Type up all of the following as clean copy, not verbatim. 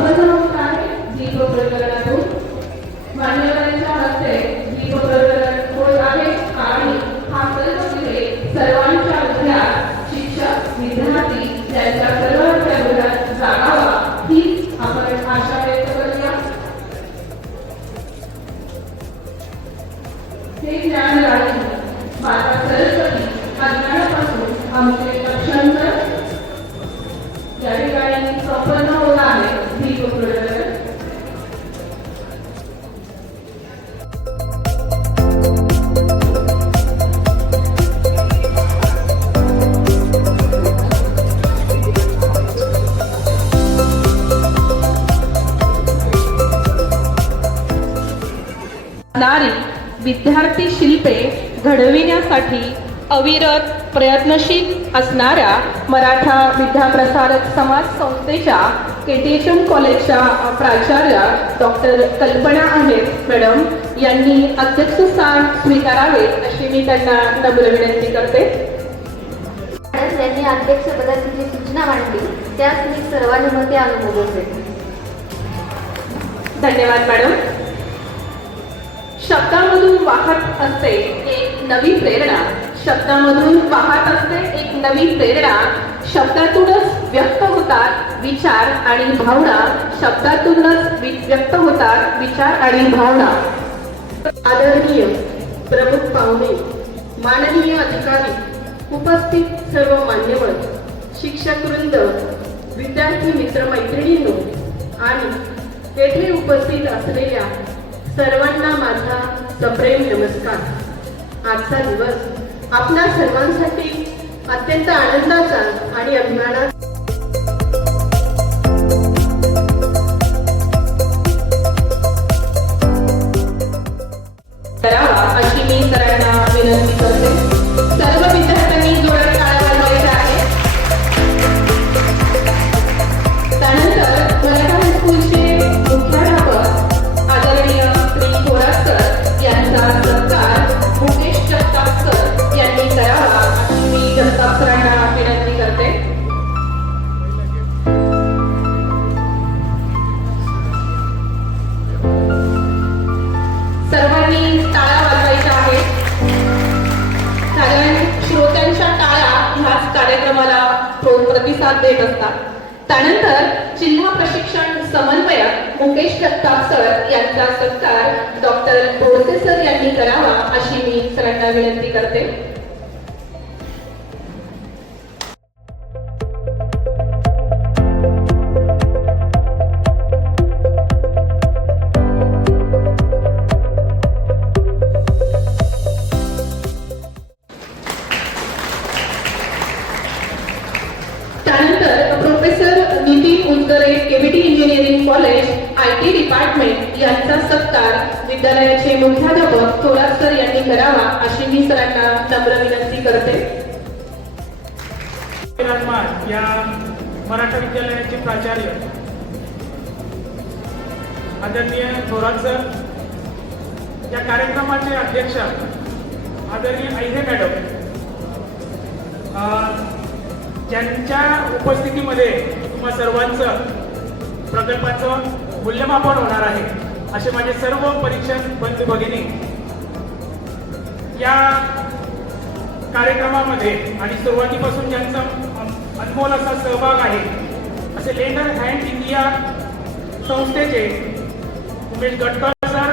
संपन्न होत आहे दीपप्रज्वलनातून मान्यवरांच्या हस्ते दीपप्रज्वलन होत आहे आणि हा सर्व दिवे सर्वांच्या हृदयात शिक्षक विद्यार्थी त्यांच्या सर्वांच्या हृदयात जागावा ही आपण आशा व्यक्त करूया. हे ज्ञान राहील माता सरस्वती अज्ञानापासून आमचे रक्षण कर. या ठिकाणी संपन्न होत आहे दीपप्रज्वलन. विद्यार्थी शिल्पे घडविण्यासाठी अविरत प्रयत्नशील असणाऱ्या मराठा विद्याप्रसारक समाज संस्थेच्या केटीएचएम कॉलेजच्या प्राचार्य डॉक्टर कल्पना आहेर मॅडम यांनी अध्यक्षस्थान स्वीकारावे अशी मी त्यांना नम्र विनंती करते. त्यांनी अध्यक्षपदाची जी सूचना मांडली त्यास मी सर्वानुमते अनुमोदन देते. धन्यवाद मॅडम. शब्दामधून वाहत असते एक नवी प्रेरणा. शब्दामधून वाहत असते एक नवी प्रेरणा. शब्दातूनच व्यक्त होतात विचार आणि भावना. शब्दातूनच व्यक्त होतात विचार आणि भावना. आदरणीय प्रमुख पाहुणे, माननीय अधिकारी, उपस्थित सर्व मान्यवर, शिक्षक वृंद, विद्यार्थी मित्रमैत्रिणींनो आणि येथे उपस्थित असलेल्या सर्वांना माझा सप्रेम नमस्कार. आजचा दिवस आपल्या सर्वांसाठी अत्यंत आनंदाचा आणि अभिमानाचा करावा अशी मी सरांना विनंती करते. सर्व विद्यार्थ्यांनी जोरात टाळ्या वाजवायच्या आहेत. त्यानंतर मराठा हायस्कूलचे मुख्याध्यापक आदरणीय श्री थोरात सर यांचा सत्कार मुकेश जगताप सर यांनी करावा अशी मी जगताप सरांना विनंती करते. सर्वांनी टाळ्या वाजवायच्या आहेत. कारण श्रोत्यांच्या टाळ्या ह्याच कार्यक्रमाला प्रतिसाद देत असतात. त्यानंतर जिल्हा प्रशिक्षण समन्वयक मुकेश जगताप सर यांचा सत्कार डॉक्टर बोरसे सर यांनी करावा अशी मी सरांना विनंती करते. त्यानंतर professor Nitin Undre KBT engineering college IT department यांचा सत्कार विद्यालयाचे मुख्याध्यापक थोरात सर यांनी करावा अशी मी सरांना नम्र विनंती करते. या मराठा विद्यालयाचे प्राचार्य आदरणीय थोरात सर, या कार्यक्रमाचे अध्यक्ष आदरणीय अहिरे मॅडम, ज्यांच्या उपस्थितीमध्ये तुम्हा सर्वांचं प्रकल्पाचं मूल्यमापन होणार आहे असे माझे सर्व परीक्षक बंधू भगिनी, या कार्यक्रमामध्ये आणि सुरुवातीपासून ज्यांचा अनमोल असा सहभाग आहे असे लेंडर हँड इंडिया संस्थेचे उमेश गटकर सर,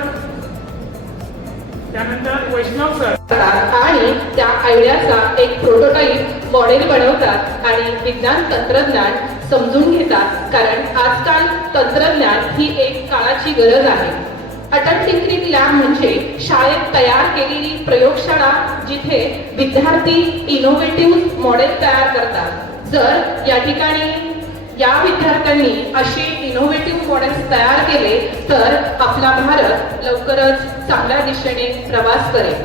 त्यानंतर वैष्णव सर आणि त्या आयडियाचा एक प्रोटोटाइप मॉडेल बनवतात आणि विज्ञान तंत्रज्ञान समजून घेतात. कारण आजकाल तंत्रज्ञान ही एक काळाची गरज आहे. अटल टिंकरिंग लॅब म्हणजे शाळेत तयार केलेली प्रयोगशाळा जिथे विद्यार्थी इनोव्हेटिव्ह मॉडेल तयार करतात. जर या ठिकाणी या विद्यार्थ्यांनी असे इनोव्हेटिव्ह मॉडेल्स तयार केले तर आपला भारत लवकरच चांगल्या दिशेने प्रवास करेल.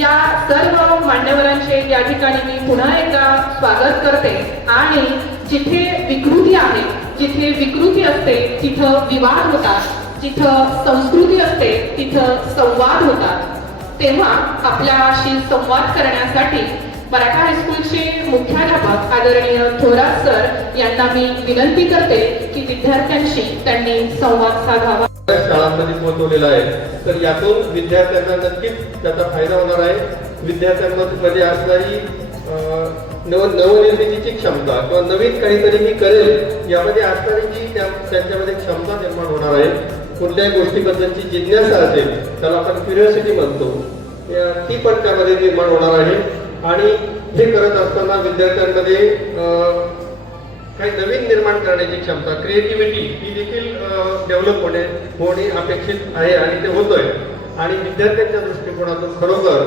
या सर्व मान्यवरांचे या ठिकाणी मी पुन्हा एकदा स्वागत करते. आणि जिथे विकृती आहे, जिथे विकृती असते तिथं विवाद होतात, जिथं संस्कृती असते तिथं संवाद होतात. तेव्हा आपल्याशी संवाद करण्यासाठी मराठा हायस्कूलचे मुख्याध्यापक आदरणीय थोरात सर यांना मी विनंती करते की विद्यार्थ्यांशी त्यांनी संवाद साधावा. शाळांमध्ये पोहोचवलेला आहे, तर यातून विद्यार्थ्यांना नक्कीच त्याचा फायदा होणार आहे. विद्यार्थ्यांमध्ये असणारी नवनिर्मितीची क्षमता किंवा नवीन काहीतरी मी करेल यामध्ये असणारी जी त्यांच्यामध्ये क्षमता निर्माण होणार आहे. कुठल्याही गोष्टीबद्दलची जिज्ञासा असेल, त्याला आपण क्युरिओसिटी म्हणतो, ती पण त्यामध्ये निर्माण होणार आहे. आणि हे करत असताना विद्यार्थ्यांमध्ये काही नवीन निर्माण करण्याची क्षमता, क्रिएटिव्हिटी ही देखील डेव्हलप होणे अपेक्षित आहे आणि ते होतंय. आणि विद्यार्थ्यांच्या दृष्टिकोनातून खरोखर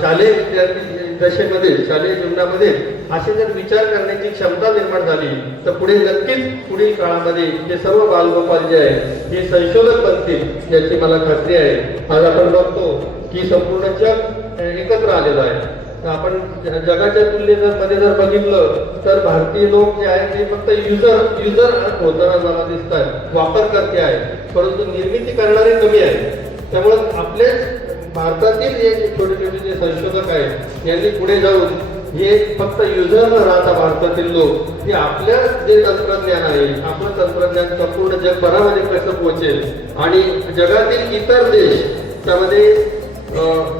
शालेय विद्यार्थी दशेमध्ये, शालेय जीवनामध्ये असे जर विचार करण्याची क्षमता निर्माण झाली तर पुढे नक्कीच पुढील काळामध्ये हे सर्व बालगोपाल जे आहे हे संशोधक बनतील याची मला खात्री आहे. आज आपण बघतो की संपूर्ण जग एकत्र आलेलं आहे. आपण जगाच्या तुलनेमध्ये जर बघितलं तर भारतीय लोक जे आहेत ते फक्त युजर होताना मला दिसत आहेत, वापरकर्ते आहेत, परंतु निर्मिती करणारे कमी आहेत. त्यामुळे आपले भारतातील जे छोटे छोटे जे संशोधक आहेत यांनी पुढे जाऊन हे फक्त युजर न राहता भारतातील लोक हे आपल्या जे तंत्रज्ञान आहे, आपलं तंत्रज्ञान संपूर्ण जगभरामध्ये कसं पोहोचेल आणि जगातील इतर देश, त्यामध्ये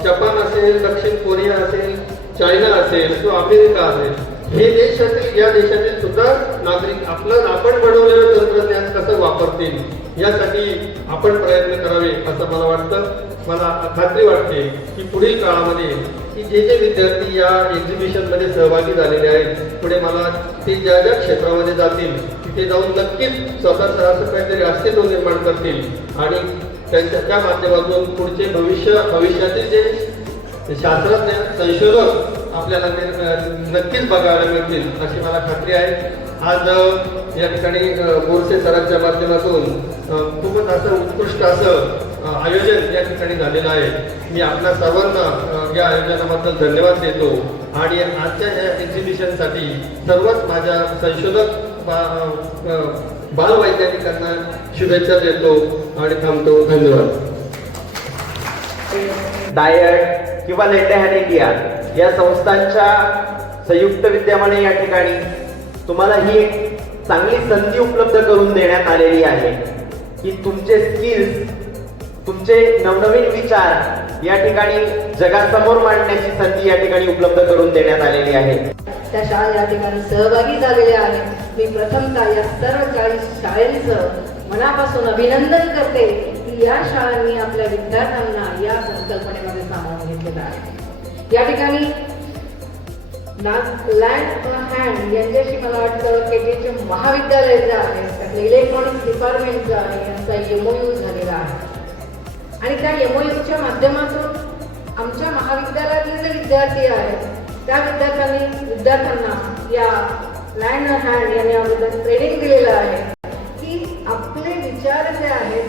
जपान असेल, दक्षिण कोरिया असेल, चायना असेल किंवा अमेरिका असेल, हे देशातील या देशातील सुद्धा नागरिक आपण बनवलेलं तंत्रज्ञान कसं वापरतील यासाठी आपण प्रयत्न करावे असं मला वाटतं. मला खात्री वाटते की पुढील काळामध्ये की जे विद्यार्थी या एक्झिबिशनमध्ये सहभागी झालेले आहेत, पुढे मला ते ज्या ज्या क्षेत्रामध्ये जातील तिथे जाऊन नक्कीच स्वतःचं असं काहीतरी अस्तित्व निर्माण करतील आणि त्या माध्यमातून पुढचे भविष्यातील जे शास्त्रज्ञ, संशोधक आपल्याला नक्कीच बघायला मिळतील अशी मला खात्री आहे. आज या ठिकाणी बोरसे सरांच्या माध्यमातून खूपच असं उत्कृष्ट असं आयोजन या ठिकाणी झालेलं आहे. मी आपल्या सर्वांना या आयोजनाबद्दल धन्यवाद देतो आणि आजच्या या एक्झिबिशनसाठी सर्वच माझ्या संशोधक बालवैज्ञानिकांना शुभेच्छा देतो आणि थांबतो. धन्यवाद. डायट किंवा लेंडर हँड इंडिया या संस्थांच्या संयुक्त विद्यमाने या ठिकाणी तुम्हाला ही एक चांगली संधी उपलब्ध करून देण्यात आलेली आहे की तुमचे स्किल्स, तुमचे नवनवीन विचार या ठिकाणी जगासमोर मांडण्याची संधी या ठिकाणी उपलब्ध करून देण्यात आलेली आहे. त्या शाळा या ठिकाणी सहभागी झालेल्या आहेत. मी प्रथमतः या सर्व 40 शाळांचं मनापासून अभिनंदन करते की या शाळांनी आपल्या विद्यार्थ्यांना या संकल्पनेमध्ये सामावून घेतलेलं आहे. या ठिकाणी लँड हँड यांच्याशी मला वाटतं की जे महाविद्यालय जे आहे त्यातलं इलेक्ट्रॉनिक्स डिपार्टमेंटचं आहे यांचा MOU झालेला आहे आणि त्या MOUच्या माध्यमातून आमच्या महाविद्यालयातले जे विद्यार्थी आहेत त्या विद्यार्थ्यांना या लँड हँड यांनी अगोदर ट्रेनिंग दिलेलं आहे की आपले विचार जे आहेत,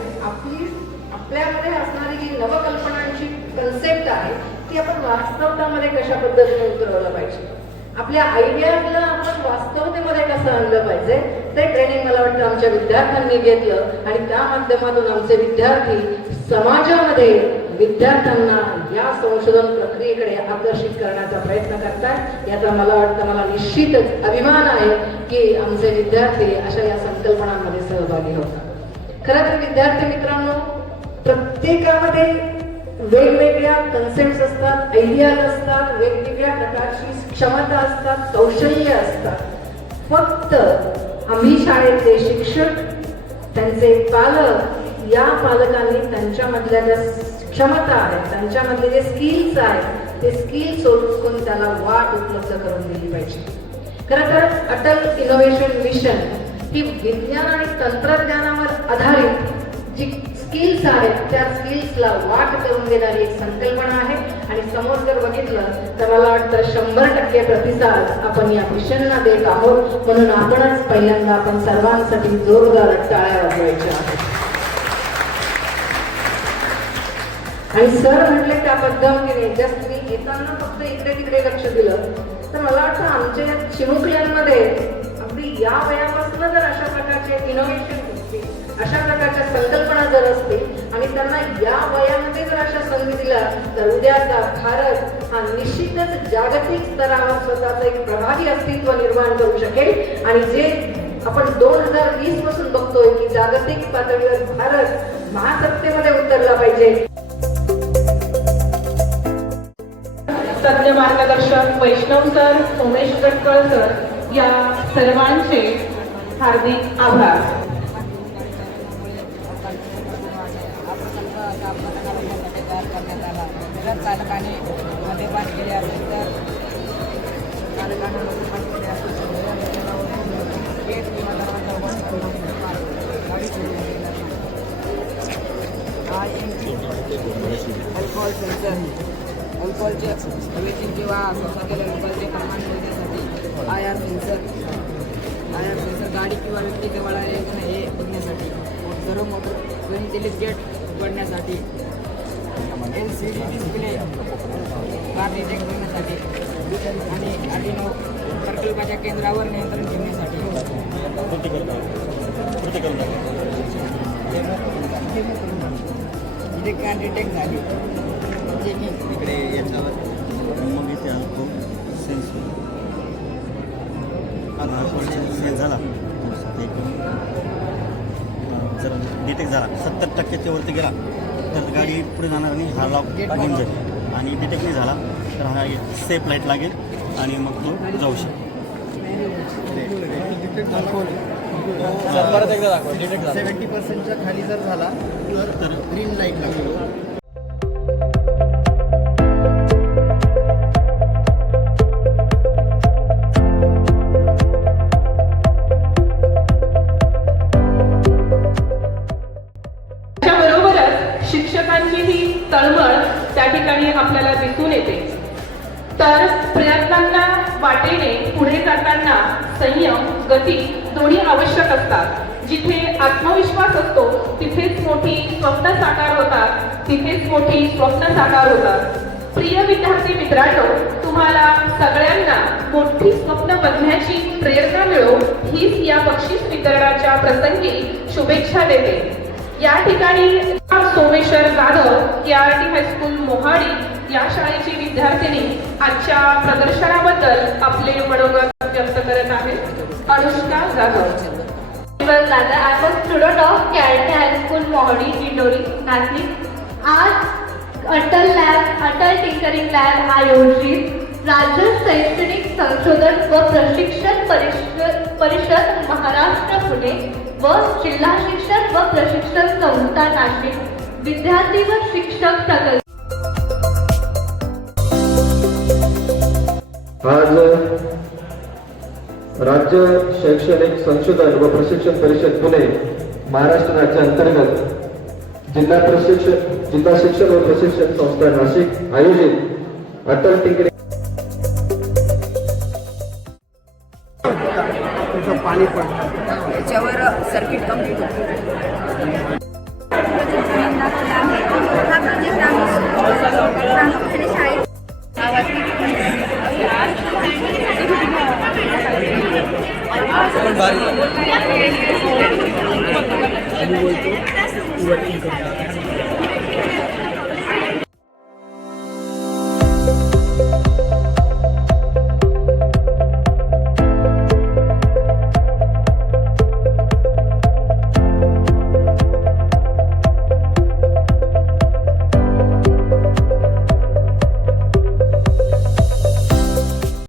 आपल्यामध्ये असणारी जी नवकल्पनांची कन्सेप्ट आहे ती आपण वास्तवतामध्ये कशा पद्धतीने उतरवलं पाहिजे, आपल्या आयडियाला आपण वास्तवतेमध्ये कसं आणलं पाहिजे ते ट्रेनिंग मला वाटतं आमच्या विद्यार्थ्यांनी घेतलं आणि त्या माध्यमातून आमचे विद्यार्थी समाजामध्ये विद्यार्थ्यांना या संशोधन प्रक्रियेकडे आकर्षित करण्याचा प्रयत्न करतात. याचा मला निश्चितच अभिमान आहे की आमचे विद्यार्थी अशा या संकल्पनांमध्ये सहभागी होतात. खरं तर विद्यार्थी मित्रांनो, प्रत्येकामध्ये वेगवेगळ्या कन्सेप्ट असतात, आयडियाज असतात, वेगवेगळ्या प्रकारची क्षमता असतात, कौशल्य असतात. फक्त आम्ही शाळेतले शिक्षक, त्यांचे पालक, या पालकांनी त्यांच्यामधल्या ज्या क्षमता आहेत, त्यांच्यामधले जे स्किल्स आहेत ते स्किल्स ओळखून त्याला वाट उपलब्ध करून दिली पाहिजे. खरं तर अटल इनोव्हेशन मिशन ही विज्ञान आणि तंत्रज्ञानावर आधारित जी स्किल्स आहेत त्या स्किल्सला वाट करून देणारी एक संकल्पना आहे आणि समोर जर बघितलं तर मला वाटतं 100% प्रतिसाद आपण या मिशनला देत आहोत. म्हणून आपणच पहिल्यांदा आपण सर्वांसाठी जोरदार टाळ्या वाजवायच्या आहेत. आणि सर म्हटले त्या पद्धतीने जस्ट मी येताना फक्त इकडे तिकडे लक्ष दिलं तर मला वाटतं आमच्या चिमुकल्यांमध्ये अगदी या वयापासून जर अशा प्रकारचे इनोव्हेशन असतील, अशा प्रकारच्या संकल्पना जर असतील आणि त्यांना या वयामध्ये जर अशा संधी दिल्या तर उद्याचा भारत हा निश्चितच जागतिक स्तरावर स्वतःचं एक प्रभावी अस्तित्व निर्माण करू शकेल. आणि जे आपण 2020 पासून बघतोय की जागतिक पातळीवर भारत महासत्तेमध्ये उतरला पाहिजे. तज्ञ मार्गदर्शक वैष्णव सर, उमेश गटकळ सर या सर्वांचे हार्दिक आभार. चालकाने मद्यपान केले असेल तर चालकाने मद्यपान केले असेल तर गेट किंवा दरवाजा गाडी सुरू अल्कोहोल सेन्सर अल्कोहोलचे हवेतील किंवा श्वासातील अल्कोहोलचे प्रमाण मोजण्यासाठी आय आर सेन्सर गाडी किंवा व्यक्ती जवळ आले हे बघण्यासाठी सर्व मोटर स्वयंचलित गेट उघडण्यासाठी LCD डिस्प्ले कार डिटेक्ट करण्यासाठी आणि आर्डिनो प्रकल्पाच्या केंद्रावर नियंत्रण ठेवण्यासाठी इथे कार डिटेक्ट झाली इकडे याच्यावर मग इथे तो सेन्सर सेल झाला जर डिटेक्ट झाला 70% वरती गेला तर गाडी पुढे जाणार आणि हा लॉक होऊन जाईल. आणि डिटेक्ट नाही झाला तर हा सेफ लाईट लागेल आणि मग तो जाऊ शकतो. 70%च्या खाली जर झाला तर ग्रीन लाईट लागतो. शिक्षकांची ही तळमळ त्या ठिकाणी आपल्याला दिसून येते. तर प्रयत्नांना वाटेने पुढे जाताना संयम, गती दोन्ही आवश्यक असतात. जिथे आत्मविश्वास असतो तिथेच मोठी स्वप्न साकार होतात, तिथेच मोठी स्वप्न साकार होतात. प्रिय विद्यार्थी मित्रांनो, तुम्हाला सगळ्यांना मोठी स्वप्न बघण्याची प्रेरणा मिळो हीच या बक्षीस वितरणाच्या प्रसंगी शुभेच्छा देते. या ठिकाणी सोमेश्वर जाधव KRT हायस्कूल मोहाडी या शाळेची विद्यार्थिनी आजच्या प्रदर्शनाबद्दल आपले मनोगत व्यक्त करत आहेत. Anushka Jadhav. I was student of KRT High School Mohadi Indori Nashik. आज अटल टिंकरिंग लॅब आयोजित राज्य शैक्षणिक संशोधन व प्रशिक्षण परिषद महाराष्ट्र पुणे व जिल्हा शिक्षण व प्रशिक्षण संस्था नाशिक विद्यार्थी व शिक्षक प्रकल्प. आज राज्य शैक्षणिक संशोधन व प्रशिक्षण परिषद पुणे महाराष्ट्र राज्य अंतर्गत जिल्हा शिक्षण व प्रशिक्षण संस्था नाशिक आयोजित अटल टिंकरिंग पाणी पडतं त्याच्यावर सर्किट कंप्लीट होतं. बारीक